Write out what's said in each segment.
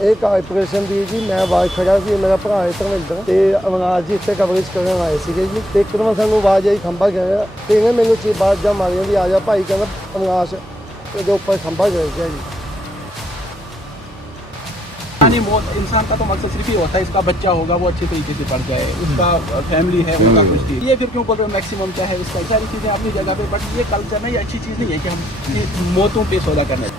ਇਹ ਕਾਰਪੋਰੇਸ਼ਨ ਦੀ ਜੀ ਮੈਂ ਆਵਾਜ਼ ਖੜਾ ਸੀ ਮੇਰਾ ਭਰਾ ਹੈ ਧਰਮਿੰਦਰ ਤੇ ਅਵਨਾਸ਼ ਜੀ ਇੱਥੇ ਕਵਰੇਜ ਕਰਨ ਆਏ ਸੀਗੇ ਜੀ ਤੇ ਇੱਕਦਮ ਸਾਨੂੰ ਆਵਾਜ਼ ਆਈ ਖੰਭਾ ਗਿਆ ਤੇ ਇਹਨੇ ਮੈਨੂੰ ਚੀ ਬਾਤ ਜਾਂ ਮਾਰੀਆਂ ਵੀ ਆ ਜਾ ਭਾਈ ਕਹਿੰਦਾ ਅਵਨਾਸ਼ ਇਹਦੇ ਉੱਪਰ ਖੰਭਾ ਗਿਰ ਗਿਆ ਜੀ यानी मौत इंसान का तो मकसद सिर्फ ही होता है इसका बच्चा होगा वो अच्छे तरीके से पढ़ जाए उसका फैमिली है उनका कुछ नहीं ये फिर क्यों बोल रहे हो मैक्सिमम क्या है इसका सारी चीज़ें अपनी जगह पे बट ये कल्चर में ये अच्छी चीज़ नहीं है कि हम ये मौतों पे सौदा करना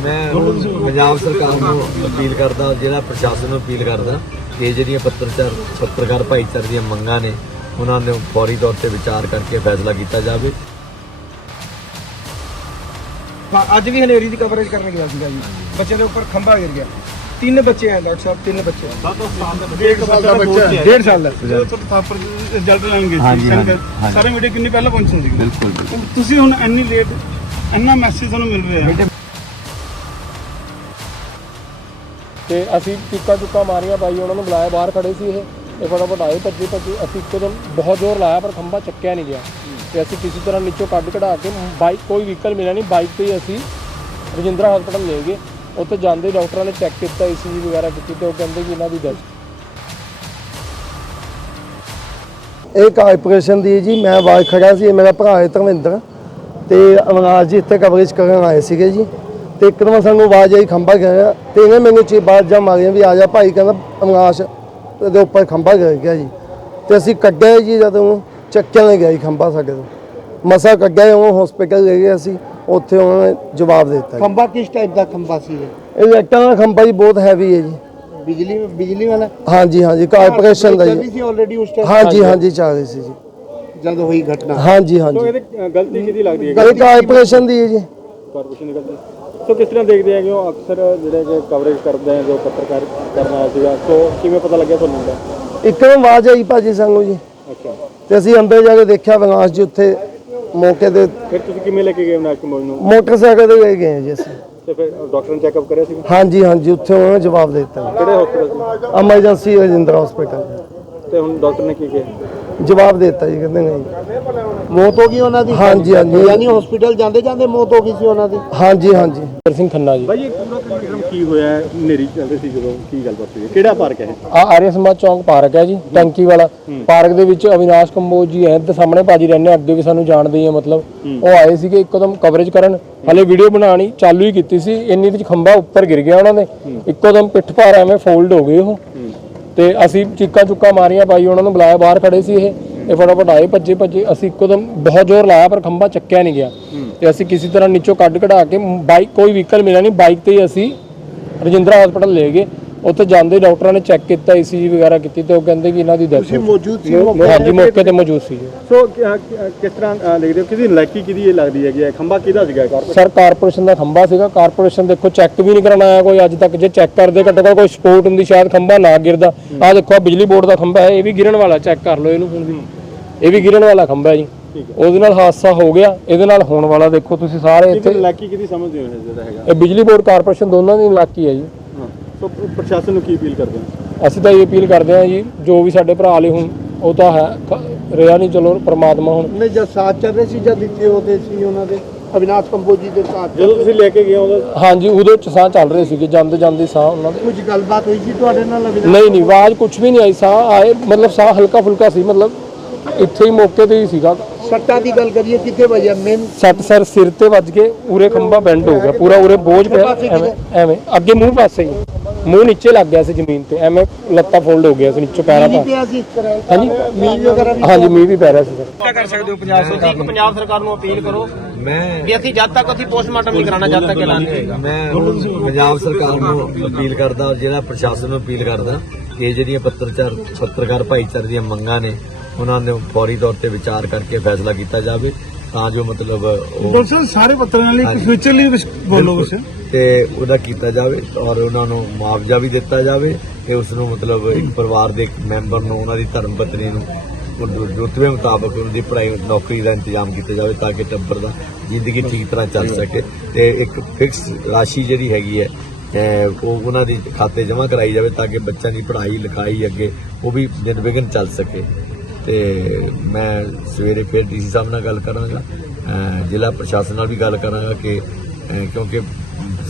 ਮੈਂ ਪੰਜਾਬ ਸਰਕਾਰ ਨੂੰ ਅਪੀਲ ਕਰਦਾ ਜ਼ਿਲ੍ਹਾ ਪ੍ਰਸ਼ਾਸਨ ਨੂੰ ਅਪੀਲ ਕਰਦਾ ਕਿ ਇਹ ਜਿਹੜੀਆਂ ਪੱਤਰਕਾਰ ਪੱਤਰਕਾਰ ਭਾਈਚਾਰੇ ਦੀਆਂ ਮੰਗਾਂ ਨੇ ਉਹਨਾਂ ਨੂੰ ਫੌਰੀ ਤੌਰ ਤੇ ਵਿਚਾਰ ਕਰਕੇ ਫੈਸਲਾ ਕੀਤਾ ਜਾਵੇ। ਅੱਜ ਵੀ ਹਨੇਰੀ ਦੀ ਕਵਰੇਜ ਕਰਨ ਗਿਆ ਸੀਗਾ ਜੀ। ਬੱਚੇ ਦੇ ਉੱਪਰ ਖੰਭਾ ਗਿਰ ਗਿਆ। ਤਿੰਨ ਬੱਚੇ ਆ ਡਾਕਟਰ ਸਾਹਿਬ ਤਿੰਨ ਬੱਚੇ ਆ। ਇੱਕ ਸਾਲ ਦਾ ਬੱਚਾ। ਹੈ ਡੇਢ ਸਾਲ ਦਾ। ਰਿਜ਼ਲਟ ਲੈਣ ਗਏ ਹਾਂਜੀ, ਸੀ ਹਾਂਜੀ, ਸੈਂਟਰ। ਹਾਂਜੀ। ਸਾਰੇ ਵੀਡੀਓ ਕਿੰਨੀ ਪਹਿਲਾਂ ਪਹੁੰਚਣ ਸੀ ਬਿਲਕੁਲ ਤੁਸੀਂ ਹੁਣ ਇੰਨੀ ਲੇਟ ਇੰਨਾ ਮੈਸੇਜ ਤੁਹਾਨੂੰ ਮਿਲ ਰਿਹਾ। ਤੇ ਅਸੀਂ ਚੀਕਾਂ ਚੁੱਕਾਂ ਮਾਰੀਆਂ, ਬਾਈ ਉਹਨਾਂ ਨੂੰ ਬੁਲਾਇਆ, ਬਾਹਰ ਖੜੇ ਸੀ ਇਹ। ਇਹ ਫਟਾਫਟ ਆਏ, ਭੱਜੇ ਭੱਜੇ। ਅਸੀਂ ਇੱਕਦਮ ਬਹੁਤ ਜ਼ੋਰ ਲਾਇਆ, ਪਰ ਖੰਭਾ ਚੱਕਿਆ ਨਹੀਂ ਗਿਆ। ਤੇ ਅਸੀਂ ਕਿਸੇ ਤਰ੍ਹਾਂ ਨੀਚੋਂ ਕੱਢ ਕਢਾ ਕੇ ਬਾਈਕ, ਕੋਈ ਵਹੀਕਲ ਮਿਲਿਆ ਨਹੀਂ। ਬਾਈਕ ਤੇ ਹੀ ਅਸੀਂ ਰਜਿੰਦਰਾ ਹਸਪਤਾਲ ਲੈ ਗਏ। ਉੱਥੇ ਜਾਂਦੇ ਡਾਕਟਰਾਂ ਨੇ ਚੈੱਕ ਕੀਤਾ ਈਸੀਜੀ ਵਗੈਰਾ ਕੀਤੀ ਤੇ ਉਹ ਕਹਿੰਦੇ ਕਿ ਇਹਨਾਂ ਦੀ ਡੈਥ ਇਹ ਕਾਰਪੋਰੇਸ਼ਨ ਦੀ ਜੀ, ਮੈਂ ਆਵਾਜ਼ ਖੜਾ ਸੀ ਮੇਰਾ ਭਰਾ ਹੈ ਧਰਮਿੰਦਰ। ਤੇ ਅਵਨਾਸ਼ ਜੀ ਇੱਥੇ ਕਵਰੇਜ ਕਰਨ ਆਏ ਸੀਗੇ ਜੀ। ਤੇ ਇੱਕਦਮ ਸਾਨੂੰ ਆਵਾਜ਼ ਆਈ ਖੰਭਾ ਗਿਆ ਤੇ ਇਹਨੇ ਮੈਨੂੰ ਚੀ ਬਾਤ ਜਾਂ ਮਾਰੀਆਂ ਵੀ ਆ ਜਾ ਭਾਈ ਕਹਿੰਦਾ ਅਵਨਾਸ਼ ਇਹਦੇ ਉੱਪਰ ਖੰਭਾ ਗਿਰ ਗਿਆ ਜੀ। ਤੇ ਅਸੀਂ ਕੱਢਿਆ ਜੀ ਜਦੋਂ ਚੱਕਿਆ ਨਹੀਂ ਗਿਆ ਜੀ ਖੰਭਾ ਸਾਡੇ ਤੋਂ। ਮਸਾ ਕੱਢਿਆ ਉਹ ਹਸਪੀਟਲ ਲੈ ਗਏ ਅਸੀਂ ਉੱਥੇ ਉਹਨਾਂ ਨੇ ਜਵਾਬ ਦੇ ਦਿੱਤਾ। ਖੰਭਾ ਕਿਸ ਟਾਈਪ ਦਾ ਖੰਭਾ ਸੀ ਇਹ? ਲਾਈਟਾਂ ਦਾ ਖੰਭਾ ਜੀ ਬਹੁਤ ਹੈਵੀ ਹੈ ਜੀ। ਬਿਜਲੀ ਬਿਜਲੀ ਵਾਲਾ? ਹਾਂਜੀ ਹਾਂਜੀ ਕਾਰਪੋਰੇਸ਼ਨ ਦਾ ਚੱਲੀ ਜੀ ਸੀ ਆਲਰੇਡੀ ਉਸ ਟਾਈਮ ਹਾਂਜੀ ਹਾਂਜੀ ਚੱਲ ਰਹੀ ਸੀ ਜੀ। ਜਦ ਹੋਈ ਘਟਨਾ। ਹਾਂਜੀ ਹਾਂਜੀ। ਗਲਤੀ ਕਿਹਦੀ ਲੱਗਦੀ ਇਹ ਕਾਰਪੋਰੇਸ਼ਨ ਦੀ ਹੈ ਜੀ। ਕਾਰਪੋਰੇਸ਼ਨ ਦੀ ਗਲਤੀ। ਸੋ ਕਿਸ ਤਰ੍ਹਾਂ ਦੇਖਦੇ ਆ ਕਿ ਉਹ ਅਕਸਰ ਜਿਹੜੇ ਕਿ ਕਵਰੇਜ ਕਰਦੇ ਆ ਜੋ ਪੱਤਰਕਾਰ ਕਰਨ ਸੀਗਾ? ਸੋ ਕਿਵੇਂ ਪਤਾ ਲੱਗਿਆ ਤੁਹਾਨੂੰ ਦਾ ਇੱਕਦਮ ਆਵਾਜ਼ ਆਈ ਭਾਜੀ ਸਾਨੂੰ ਜੀ। ਅੱਛਾ। ਤੇ ਅਸੀਂ ਅੰਦਰ ਜਾ ਕੇ ਦੇਖਿਆ ਵਿਨਾਸ਼ ਜੀ ਉੱਥੇ ਮੌਕੇ ਤੇ। ਫਿਰ ਤੁਸੀਂ ਕਿਵੇਂ ਲੈ ਕੇ ਗਏ ਕੁਮਾਰ ਨੂੰ? ਮੋਟਰਸਾਈਕਲ ਤੇ ਲੈ ਗਏ ਜੀ ਅਸੀਂ। ਤੇ ਫਿਰ ਡਾਕਟਰ ਨੇ ਚੈੱਕਅਪ ਕਰਿਆ ਸੀ ਹਾਂਜੀ ਹਾਂਜੀ ਉੱਥੇ ਉਹਨਾਂ ਨੇ ਜਵਾਬ ਦੇ ਦਿੱਤਾ। ਕਿਹੜੇ ਹਸਪੀਟਲ ਐਮਰਜੈਂਸੀ ਰਜਿੰਦਰਾ ਹਸਪੀਟਲ ਤੇ ਹੁਣ ਡਾਕਟਰ ਨੇ ਕੀ ਕਿਹਾ? ਜਵਾਬ ਦੇ ਦਿੱਤਾ ਜੀ ਕਹਿੰਦੇ ਨਹੀਂ। ਮੌਤ ਹੋ ਗਈ ਉਹਨਾਂ ਦੀ? ਹਾਂਜੀ ਹਾਂਜੀ। ਯਾਨੀ ਹਸਪੀਟਲ ਜਾਂਦੇ ਜਾਂਦੇ ਮੌਤ ਹੋ ਗਈ ਸੀ ਉਹਨਾਂ ਦੀ? ਹਾਂਜੀ ਹਾਂਜੀ। ਹਰ ਸਿੰਘ ਖੰਨਾ ਜੀ। ਭਾਈ ਇਹ ਪੂਰਾ ਕੰਟਰਮ ਕੀ ਹੋਇਆ? ਹੈ? ਹਨੇਰੀ ਚੱਲ ਰਹੀ ਸੀ ਜਦੋਂ ਕੀ ਗੱਲਬਾਤ ਹੋਈ? ਹੈ? ਕਿਹੜਾ ਪਾਰਕ ਹੈ ਇਹ? ਆ ਆਰੀਆ ਸਮਾਜ ਚੌਂਕ ਪਾਰਕ ਹੈ ਜੀ ਟੈਂਕੀ ਵਾਲਾ। ਪਾਰਕ ਦੇ ਵਿੱਚ ਅਵਿਨਾਸ਼ ਕੰਬੋਜ ਜੀ ਹੈ ਤੇ ਸਾਹਮਣੇ ਭਾਜੀ ਰਹਿੰਦੇ ਆ, ਅੱਗੇ ਵੀ ਸਾਨੂੰ ਜਾਣਦੇ ਹੀ ਆ ਮਤਲਬ। ਉਹ ਆਏ ਸੀਗੇ ਇੱਕਦਮ ਕਵਰੇਜ ਕਰਨ। ਹਲੇ ਵੀਡੀਓ ਬਣਾਣੀ ਚਾਲੂ ਹੀ ਕੀਤੀ ਸੀ। ਇੰਨੀ ਵਿੱਚ ਖੰਭਾ ਉੱਪਰ ਗਿਰ ਗਿਆ ਉਹਨਾਂ ਦੇ। ਇੱਕੋਦਮ ਪਿੱਠ ਭਾਰ ਐਵੇਂ ਫੋਲਡ ਹੋ ਗਏ ਉਹ। ਤੇ ਅਸੀਂ ਚੀਕਾਂ ਚੁੱਕਾਂ ਮਾਰੀਆਂ ਬਾਈ ਉਹਨਾਂ ਨੂੰ ਬੁਲਾਇਆ ਬਾਹਰ ਖੜੇ ਸੀ ਇਹ। ਇਹ ਫਟਾਫਟ ਆਏ ਭੱਜੇ ਭੱਜੇ। ਅਸੀਂ ਇੱਕੋਦਮ ਬਹੁਤ ਜ਼ੋਰ ਲਾਇਆ ਪਰ ਖੰਭਾ ਚੱਕਿਆ ਨਹੀਂ ਗਿਆ। ਤੇ ਅਸੀਂ ਕਿਸੇ ਤਰ੍ਹਾਂ ਨੀਚੋਂ ਕੱਢ ਕਢਾ ਕੇ ਬਾਈਕ ਕੋਈ ਵਹੀਕਲ ਮਿਲਿਆ ਨਹੀਂ। ਬਾਈਕ ਤੇ ਹੀ ਅਸੀਂ ਰਜਿੰਦਰਾ ਹਸਪਤਾਲ ਲੈ ਗਏ। ਉੱਥੇ ਜਾਂਦੇ ਡਾਕਟਰਾਂ ਨੇ ਚੈੱਕ ਕੀਤਾ ਈਸੀਜੀ ਵਗੈਰਾ ਕੀਤੀ ਤੇ ਉਹ ਕਹਿੰਦੇ ਕਿ ਇਹਨਾਂ ਦੀ ਡੈਥ ਤੁਸੀਂ ਮੌਜੂਦ ਸੀ ਹਾਂਜੀ ਮੌਕੇ ਤੇ ਮੌਜੂਦ ਸੀ ਜੀ। ਸੋ ਕਿ- ਕਿ- ਕਿਸ ਤਰ੍ਹਾਂ ਅ, ਦੇਖਦੇ ਹੋ? ਕਿਹਦੀ ਇਹ ਲੱਗਦੀ ਹੈਗੀ ਹੈ? ਖੰਭਾ ਕਿਹਦਾ ਸੀਗਾ ਸਰ ਕਾਰਪੋਰੇਸ਼ਨ ਦਾ ਖੰਭਾ ਸੀਗਾ। ਕਾਰਪੋਰੇਸ਼ਨ ਦੇਖੋ ਚੈੱਕ ਵੀ ਨਹੀਂ ਕਰਨ ਆਇਆ ਕੋਈ ਅੱਜ ਤੱਕ। ਜੇ ਚੈੱਕ ਕਰਦੇ ਘੱਟੋ ਘੱਟ ਕੋਈ ਸਪੋਰਟ ਹੁੰਦੀ ਸ਼ਾਇਦ ਖੰਭਾ ਨਾ ਗਿਰਦਾ। ਆ ਦੇਖੋ ਆ ਬਿਜਲੀ ਬੋਰਡ ਦਾ ਖੰਭਾ ਹੈ ਇਹ ਵੀ ਗਿਰਨ ਵਾਲਾ। ਚੈੱਕ ਕਰ ਲਓ ਇਹਨੂੰ ਹੁਣ ਵੀ। ਇਹ ਵੀ ਗਿਰਨ ਵਾਲਾ ਖੰਭਾ ਹੈ ਜੀ। ਉਹਦੇ ਨਾਲ ਹਾਦਸਾ ਹੋ ਗਿਆ। ਇਹਦੇ ਨਾਲ ਹੋਣ ਵਾਲਾ ਦੇਖੋ ਤੁਸੀਂ ਸਾਰੇ ਕਿਹਦੀ ਇੱਥੇ ਲਾਇਕੀ ਕਿਹਦੀ ਸਮਝਦੇ ਹੋ ਇਹ ਜਿਹੜਾ ਹੈਗਾ? ਇਹ ਬਿਜਲੀ ਬੋਰਡ ਕਾਰਪੋਰੇਸ਼ਨ ਦੋਨਾਂ ਦੀ ਇਲਾਕੀ ਹੈ ਜੀ। ਹਾਂ ਪ੍ਰਸ਼ਾਸਨ ਨੂੰ ਕੀ ਅਪੀਲ ਕਰਦੇ ਹੋ? ਅਸੀਂ ਤਾਂ ਇਹ ਅਪੀਲ ਕਰਦੇ ਹਾਂ ਜੀ ਜੋ ਵੀ ਸਾਡੇ ਭਰਾ ਲਈ ਹੁਣ ਉਹ ਤਾਂ ਹੈ ਖ- ਰਿਹਾ ਨਹੀਂ ਚਲੋ ਪ੍ਰਮਾਤਮਾ ਹੁਣ। ਨੇ ਜਦ ਸਾਥ ਚੱਲ ਰਹੇ ਸੀ ਜਦ ਇੱਥੇ ਉਹਦੇ ਸੀ ਉਹਨਾਂ ਦੇ? ਅਵਿਨਾਸ਼ ਕੰਬੋਜੀ ਦੇ ਸਾਥ ਜਦੋਂ ਤੁਸੀਂ ਲੈ ਕੇ ਗਏ ਉਹਦਾ? ਹਾਂਜੀ ਉਦੋਂ ਚ ਸਾਹ ਚੱਲ ਰਹੇ ਸੀਗੇ ਜਾਂਦੇ ਜਾਂਦੇ ਸਾਹ ਉਹਨਾਂ ਦੇ। ਕੁਝ ਗੱਲਬਾਤ ਹੋਈ ਸੀ ਤੁਹਾਡੇ ਨਾਲ ਅਵਿਨਾਸ਼ ਨਹੀਂ ਨਹੀਂ ਆਵਾਜ਼ ਕੁਝ ਵੀ ਨਹੀਂ ਆਈ ਸਾਹ ਆਏ ਮਤਲਬ ਸਾਹ ਹਲਕਾ ਫੁਲਕਾ ਸੀ ਮਤਲਬ ਇੱਥੇ ਹੀ ਮੌਕੇ ਤੇ ਹੀ ਸੀਗਾ। ਸੱਟਾਂ ਦੀ ਗੱਲ ਕਰੀਏ ਕਿੱਥੇ ਵਜਿਆ ਮੇਨ ਸੱਟ ਸਰ ਸਿਰ ਤੇ ਵੱਜ ਕੇ ਉਰੇ ਖੰਭਾ ਬੈਂਡ ਹੋ ਗਿਆ ਪੂਰਾ ਉਰੇ ਬੋਝ ਪਿਆ ਐਵੇਂ ਅੱਗੇ ਮੂੰਹ ਪਾਸੇ ਹੀ। ਮੂੰਹ ਨੀਚੇ ਲੱਗ ਗਿਆ ਸੀ ਜ਼ਮੀਨ ਤੇ ਐਵੇਂ ਲੱਤਾਂ ਫੋਲਡ ਹੋ ਗਿਆ ਸੀ ਨੀਚੇ ਪੈਰਾਂ ਸੀ ਹਾਂਜੀ। ਮੀਂਹ ਵਗੈਰਾ ਵੀ ਹਾਂਜੀ ਮੀਂਹ ਵੀ ਪੈ ਰਿਹਾ ਸੀ ਸਰ। ਕੀ ਕਰ ਸਕਦੇ ਹੋ ਪੰਜਾਬ ਸਰਕਾਰ ਨੂੰ? ਪੰਜਾਬ ਸਰਕਾਰ ਨੂੰ ਅਪੀਲ ਕਰੋ ਮੈਂ ਵੀ ਅਸੀਂ ਜਦ ਤੱਕ ਅਸੀਂ ਪੋਸਟਮਾਰਟਮ ਨਹੀਂ ਕਰਾਉਣਾ ਜਦ ਤੱਕ ਐਲਾਨ ਨਹੀਂ ਹੋਏਗਾ। ਮੈਂ ਪੰਜਾਬ ਸਰਕਾਰ ਨੂੰ ਅਪੀਲ ਕਰਦਾ ਜ਼ਿਲ੍ਹਾ ਪ੍ਰਸ਼ਾਸਨ ਨੂੰ ਅਪੀਲ ਕਰਦਾ ਕਿ ਇਹ ਜਿਹੜੀਆਂ ਪੱਤਰਕਾਰ ਪੱਤਰਕਾਰ ਭਾਈਚਾਰੇ ਦੀਆਂ ਮੰਗਾਂ ਨੇ ਉਹਨਾਂ ਨੂੰ ਫੌਰੀ ਤੌਰ ਤੇ ਵਿਚਾਰ ਕਰਕੇ ਫੈਸਲਾ ਕੀਤਾ ਜਾਵੇ। ਤਾਂ ਜੋ ਮਤਲਬ ਉਹ ਡਾਕਟਰ ਸਾਰੇ ਪੱਤਰਾਂ ਲਈ ਹਾਂਜੀ। ਫਿਊਚਰ ਲਈ ਕੁਛ ਬੋਲੋ ਕੁਛ ਤੇ ਉਹਦਾ ਕੀਤਾ ਜਾਵੇ ਔਰ ਉਹਨਾਂ ਨੂੰ ਮੁਆਵਜ਼ਾ ਵੀ ਦਿੱਤਾ ਜਾਵੇ ਤੇ ਉਸ ਨੂੰ ਮਤਲਬ ਇੱਕ ਪਰਿਵਾਰ ਦੇ ਇੱਕ ਮੈਂਬਰ ਨੂੰ ਉਹਨਾਂ ਦੀ ਧਰਮ ਪਤਨੀ ਨੂੰ ਉਹ ਜੋ- ਰੁਤਬੇ ਮੁਤਾਬਕ ਉਹਨਾਂ ਦੀ ਪੜ੍ਹਾਈ ਨੌਕਰੀ ਦਾ ਇੰਤਜ਼ਾਮ ਕੀਤਾ ਜਾਵੇ ਤਾਂ ਕਿ ਟੱਬਰ ਦਾ ਜ਼ਿੰਦਗੀ ਠੀਕ ਤਰ੍ਹਾਂ ਚੱਲ ਸਕੇ। ਤੇ ਇੱਕ ਫਿਕਸ ਰਾਸ਼ੀ ਜਿਹੜੀ ਹੈਗੀ ਹੈ ਅਹ ਉਹ ਉਹਨਾਂ ਦੀ ਖਾਤੇ ਜਮ੍ਹਾਂ ਕਰਾਈ ਜਾਵੇ ਤਾਂ ਕਿ ਬੱਚਿਆਂ ਦੀ ਪੜ੍ਹਾਈ ਲਿਖਾਈ ਅੱਗੇ ਉਹ ਵੀ ਨਿਰਵਿਘਨ ਚੱਲ ਸਕੇ। ਤੇ ਮੈਂ ਸਵੇਰੇ ਫਿਰ ਡੀਸੀ ਸਾਹਿਬ ਨਾਲ ਗੱਲ ਕਰਾਂਗਾ ਜ਼ਿਲ੍ਹਾ ਪ੍ਰਸ਼ਾਸਨ ਨਾਲ ਵੀ ਗੱਲ ਕਰਾਂਗਾ ਕਿ ਕਿਉਂਕਿ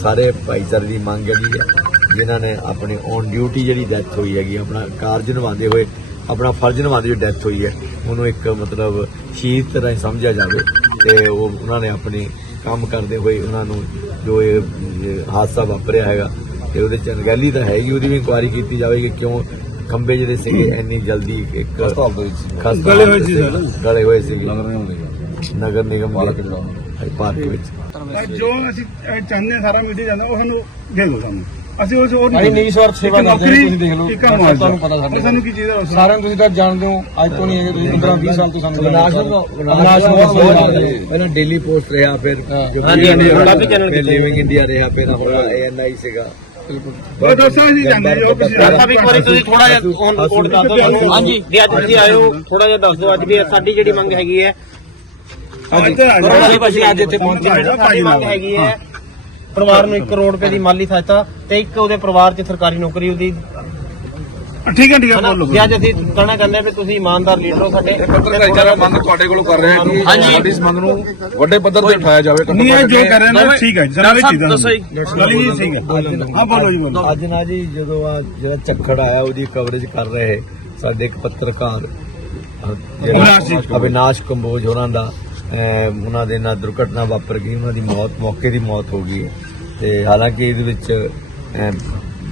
ਸਾਰੇ ਭਾਈਚਾਰੇ ਦੀ ਮੰਗ ਹੈਗੀ ਹੈ ਜਿਨ੍ਹਾਂ ਨੇ ਆਪਣੀ ਔਨ ਡਿਊਟੀ ਜਿਹੜੀ ਡੈਥ ਹੋਈ ਹੈਗੀ, ਆਪਣਾ ਕਾਰਜ ਨਿਭਾਉਂਦੇ ਹੋਏ, ਆਪਣਾ ਫਰਜ਼ ਨਿਭਾਉਂਦੇ ਹੋਏ ਡੈਥ ਹੋਈ ਹੈ, ਉਹਨੂੰ ਇੱਕ ਮਤਲਬ ਸ਼ਹੀਦ ਤਰ੍ਹਾਂ ਸਮਝਿਆ ਜਾਵੇ ਤੇ ਉਹ ਉਹਨਾਂ ਨੇ ਆਪਣੇ ਕੰਮ ਕਰਦੇ ਹੋਏ ਉਹਨਾਂ ਨੂੰ ਜੋ ਇਹ ਹਾਦਸਾ ਵਾਪਰਿਆ ਹੈਗਾ, ਤੇ ਉਹਦੇ ਚ ਅਣਗਹਿਲੀ ਤਾਂ ਹੈ ਹੀ, ਉਹਦੀ ਵੀ ਇਨਕੁਆਇਰੀ ਕੀਤੀ ਜਾਵੇ ਕਿ ਕਿਉਂ ਖੰਬੇ ਜਿਹੜੇ ਸੀਗੇ ਇੰਨੀ ਜਲਦੀ ਇੱਕ ਗਲੇ ਹੋਏ ਸੀ ਗਲੇ ਹੋਏ ਸੀ ਨਗਰ ਨਿਗਮ ਦੇ ਪਾਰਕ ਵਿੱਚ। ਜੋ ਅਸੀਂ ਚਾਹੁੰਦੇ ਹਾਂ ਸਾਰਾ ਮੀਡੀਆ ਜਾਂਦਾ ਉਹ ਸਾਨੂੰ ਦੇ ਸਾਨੂੰ। ਅਸੀਂ ਉਸ ਉਹ ਅਸੀਂ ਨਿੱਜੀ ਸਵਾਰਥ ਸੇਵਾ ਕਰਦੇ ਤੁਸੀਂ ਦੇਖ ਲਓ। ਤੁਹਾਨੂੰ ਪਤਾ ਸਾਡੇ ਸਾਨੂੰ ਕੀ ਚੀਜ਼ ਦਾ ਸਾਰਿਆਂ ਨੂੰ ਤੁਸੀਂ ਤਾਂ ਜਾਣਦੇ ਹੋ ਅੱਜ ਤੋਂ ਨਹੀਂ ਹੈਗੇ ਤੁਸੀਂ 15 20 ਸਾਲ ਤੋਂ ਸਾਨੂੰ ਵਿਨਾਸ਼ ਵਿਨਾਸ਼ ਨੂੰ ਬਹੁਤ ਜਾਣਦੇ ਹੋ। ਪਹਿਲਾਂ ਡੇਲੀ ਪੋਸਟ ਰਿਹਾ ਫਿਰ ਹਾਂਜੀ, ਹਾਂਜੀ, ਕਾਫੀ ਕੀਤੇ। ਲਿਵਿੰਗ ਇੰਡੀਆ ਰਿਹਾ ਫਿਰ ਆਪਣਾ ਏਐਨਆਈ ਸੀਗਾ। ਉਹ ਦੱਸੋ ਅਸੀਂ ਜਾਣਦੇ ਹਾਂ, ਉਹ ਕਿਸੇ ਦਾ ਸਾਹਿਬ ਇੱਕ ਵਾਰੀ ਤੁਸੀਂ ਥੋੜਾ ਜਿਹਾ ਔਨ ਰਿਕਾਰਡ ਦੱਸ ਦਿਓ ਸਾਨੂੰ ਹਾਂਜੀ ਜੇ ਅੱਜ ਤੁਸੀਂ ਹੋ ਥੋੜਾ ਜਿਹਾ ਦੱਸ ਦਿਓ ਅੱਜ ਵੀ ਸਾਡੀ ਜਿਹੜੀ ਮੰਗ ਹੈਗੀ ਹੈ। ਇੱਧਰ ਆ ਜਾਓ। ਅਸੀਂ ਭਾਜੀ ਅੱਜ ਇੱਥੇ ਪਹੁੰਚੇ ਹਾਂ ਸਾਡੀ ਮੰਗ ਹੈਗੀ ਹੈ। ਪਰਿਵਾਰ ਨੂੰ 1 ਕਰੋੜ ਰੁਪਏ ਦੀ ਮਾਲੀ ਸਹਾਇਤਾ ਤੇ ਇੱਕ ਉਹਦੇ ਪਰਿਵਾਰ 'ਚ ਸਰਕਾਰੀ ਨੌਕਰੀ ਉਹਦੀ ਠੀਕ ਹੈ ਠੀਕ ਹੈ ਬੋਲੋ ਜੇ ਅੱਜ ਅਸੀਂ ਕਹਿਣਾ ਚਾਹੁੰਦੇ ਹਾਂ ਵੀ ਤੁਸੀਂ ਇਮਾਨਦਾਰ ਲੀਡਰ ਹੋ ਸਾਡੇ ਪੱਤਰਕਾਰੀਆਂ ਮੰਗ ਤੁਹਾਡੇ ਕੋਲੋਂ ਕਰ ਰਹੇ ਹਾਂ ਕਿ ਸਾਡੀ ਇਸ ਮੰਗ ਨੂੰ ਵੱਡੇ ਪੱਧਰ ਤੇ ਉਠਾਇਆ ਜਾਵੇ ਨਹੀਂ ਇਹ ਜੋ ਕਰ ਰਹੇ ਨੇ ਠੀਕ ਹੈ ਇਹ ਚੀਜ਼ ਦੱਸੋ ਜੀ। ਗੱਲ ਹੀ ਠੀਕ ਹੈ। ਹਾਂ ਬੋਲੋ ਜੀ ਬੋਲੋ। ਅੱਜ ਨਾ ਜੀ ਜਦੋਂ ਆ ਜਿਹੜਾ ਝੱਖੜ ਆਇਆ ਉਹਦੀ ਕਵਰੇਜ ਕਰ ਰਹੇ ਸਾਡੇ ਇੱਕ ਪੱਤਰਕਾਰ ਅਵਿਨਾਸ਼ ਕੰਬੋਜ ਹੋਰਾਂ ਦਾ ਉਹਨਾਂ ਦੇ ਨਾਲ ਦੁਰਘਟਨਾ ਵਾਪਰ ਗਈ ਉਹਨਾਂ ਦੀ ਮੌਤ ਮੌਕੇ ਦੀ ਮੌਤ ਹੋ ਗਈ ਹੈ। ਤੇ ਹਾਲਾਂਕਿ ਇਹਦੇ ਵਿੱਚ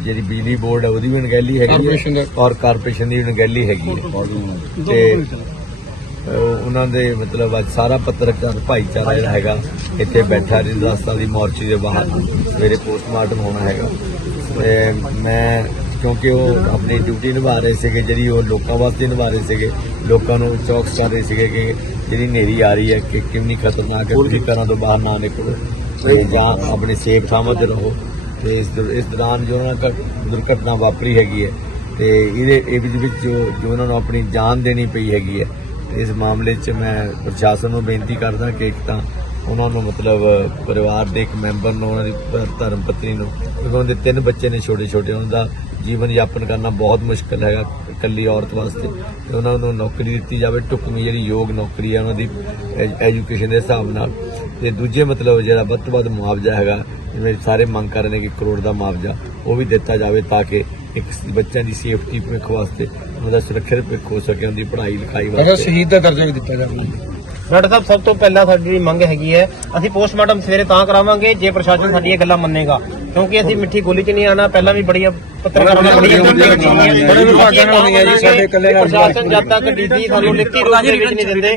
ਜਿਹੜੀ ਬਿਜਲੀ ਬੋਰਡ ਹੈ ਉਹਦੀ ਵੀ ਅਣਗਹਿਲੀ ਹੈਗੀ ਹੈ ਔਰ ਕਾਰਪੋਰੇਸ਼ਨ ਦੀ ਅਣਗਹਿਲੀ ਹੈਗੀ ਹੈ ਤੇ ਉਹਨਾਂ ਦੇ ਮਤਲਬ ਅੱਜ ਸਾਰਾ ਪੱਤਰਕਾਰ ਭਾਈਚਾਰਾ ਜਿਹੜਾ ਹੈਗਾ ਇੱਥੇ ਬੈਠਾ ਰਿੰਦਾਸਤਾ ਦੀ ਮੋਰਚੀ ਦੇ ਬਾਹਰ ਸਵੇਰੇ ਪੋਸਟਮਾਰਟਮ ਹੋਣਾ ਹੈਗਾ। ਤੇ ਮੈਂ ਕਿਉਂਕਿ ਉਹ ਆਪਣੀ ਡਿਊਟੀ ਨਿਭਾ ਰਹੇ ਸੀਗੇ ਜਿਹੜੀ ਉਹ ਲੋਕਾਂ ਵਾਸਤੇ ਨਿਭਾ ਰਹੇ ਸੀਗੇ ਲੋਕਾਂ ਨੂੰ ਚੌਕਸ ਕਰ ਰਹੇ ਸੀਗੇ ਕਿ ਜਿਹੜੀ ਹਨੇਰੀ ਆ ਰਹੀ ਹੈ ਕਿ ਕਿੰਨੀ ਖਤਰਨਾਕ ਹੈ ਤੁਸੀਂ ਘਰਾਂ ਤੋਂ ਬਾਹਰ ਨਾ ਨਿਕਲੋ। ਤੇ ਜਾਂ ਆਪਣੇ ਸੇਫ ਥਾਵਾਂ ਤੇ ਰਹੋ। ਤੇ ਇਸ ਦਰ- ਇਸ ਦੌਰਾਨ ਜੋ ਉਹਨਾਂ ਨਾਲ ਦੁਰਘਟਨਾ ਵਾਪਰੀ ਹੈਗੀ ਹੈ ਤੇ ਇਹਦੇ ਇਹ ਵਿੱਚ ਜੋ ਜੋ ਉਹਨਾਂ ਨੂੰ ਆਪਣੀ ਜਾਨ ਦੇਣੀ ਪਈ ਹੈਗੀ ਹੈ। ਇਸ ਮਾਮਲੇ 'ਚ ਮੈਂ ਪ੍ਰਸ਼ਾਸਨ ਨੂੰ ਬੇਨਤੀ ਕਰਦਾ ਕਿ ਇੱਕ ਤਾਂ ਉਹਨਾਂ ਨੂੰ ਮਤਲਬ ਪਰਿਵਾਰ ਦੇ ਇੱਕ ਮੈਂਬਰ ਨੂੰ, ਉਹਨਾਂ ਦੀ ਧਰਮ ਪਤਨੀ ਨੂੰ, ਕਿਉਂਕਿ ਉਹਨਾਂ ਦੇ ਤਿੰਨ ਬੱਚੇ ਨੇ ਛੋਟੇ ਛੋਟੇ ਉਹਨਾਂ ਦਾ ਜੀਵਨ ਯਾਪਨ ਕਰਨਾ ਬਹੁਤ ਮੁਸ਼ਕਲ ਹੈਗਾ ਇਕੱਲੀ ਔਰਤ ਵਾਸਤੇ। ਤੇ ਉਹਨਾਂ ਨੂੰ ਨੌਕਰੀ ਦਿੱਤੀ ਜਾਵੇ, ਢੁਕਵੀਂ ਜਿਹੜੀ ਯੋਗ ਨੌਕਰੀ ਹੈ ਉਹਨਾਂ ਦੀ ਐਜੂਕੇਸ਼ਨ ਦੇ ਹਿਸਾਬ ਨਾਲ। ਤੇ ਦੂਜੇ ਮਤਲਬ ਜਿਹੜਾ ਵੱਧ ਤੋਂ ਵੱਧ ਮੁਆਵਜ਼ਾ ਹੈਗਾ ਜਿਵੇਂ ਸਾਰੇ ਮੰਗ ਕਰ ਰਹੇ ਨੇ ਕਿ ਕਰੋੜ ਦਾ ਮੁਆਵਜ਼ਾ ਉਹ ਵੀ ਦਿੱਤਾ ਜਾਵੇ ਤਾਂ ਕਿ ਇੱਕ ਬੱਚਿਆਂ ਦੀ ਸੇਫਟੀ ਭਵਿੱਖ ਵਾਸਤੇ ਉਹਨਾਂ ਦਾ ਸੁਰੱਖਿਅਤ ਭਵਿੱਖ ਹੋ ਸਕੇ ਉਹਦੀ ਪੜ੍ਹਾਈ ਲਿਖਾਈ ਅਗਰ ਵਾਸਤੇ। ਸ਼ਹੀਦ ਦਾ ਦਰਜਾ ਵੀ ਦਿੱਤਾ ਜਾਵੇ। ਡਾਕਟਰ ਸਾਹਿਬ ਸਭ ਤੋਂ ਪਹਿਲਾਂ ਸਾਡੀ ਮੰਗ ਹੈਗੀ ਹੈ ਅਸੀਂ ਪੋਸਟਮਾਰਟਮ ਸਵੇਰੇ ਤਾਂ ਕਰਾਵਾਂਗੇ ਜੇ ਪ੍ਰਸ਼ਾਸਨ ਸਾਡੀਆਂ ਗੱਲਾਂ ਮੰਨੇਗਾ। ਕਿਉਂਕਿ ਅਸੀਂ ਮਿੱਠੀ ਗੋਲੀ 'ਚ ਨਹੀਂ ਆਣਾ ਪਹਿਲਾਂ ਵੀ ਬੜੀਆਂ ਪੱਤਰਕਾਰਾਂ ਨੇ ਬੜੀਆਂ ਬੜੇ ਵਿਭਾਗਾਂ ਨਾਲ ਹੋਈਆਂ ਜੀ, ਸਾਡੇ ਇਕੱਲੇ ਨਾਲ ਪ੍ਰਸ਼ਾਸਨ ਜਦ ਤੱਕ ਡੀਸੀ ਸਾਨੂੰ ਲਿਖਤੀ ਰੂਪ ਦੇ ਵਿੱਚ ਨਹੀਂ ਦਿੰਦੇ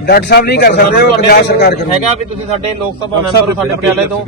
ਡਾਕਟਰ ਸਾਹਿਬ ਨਹੀਂ ਕਰ ਸਕਦੇ ਉਹ ਪੰਜਾਬ ਸਰਕਾਰ ਕਰੂਗੀ। ਹੈਗਾ ਵੀ ਤੁਸੀਂ ਸਾਡੇ ਲੋਕ ਸਭਾ ਮੈਂਬਰ ਸਾਡੇ ਪਟਿਆਲੇ ਤੋਂ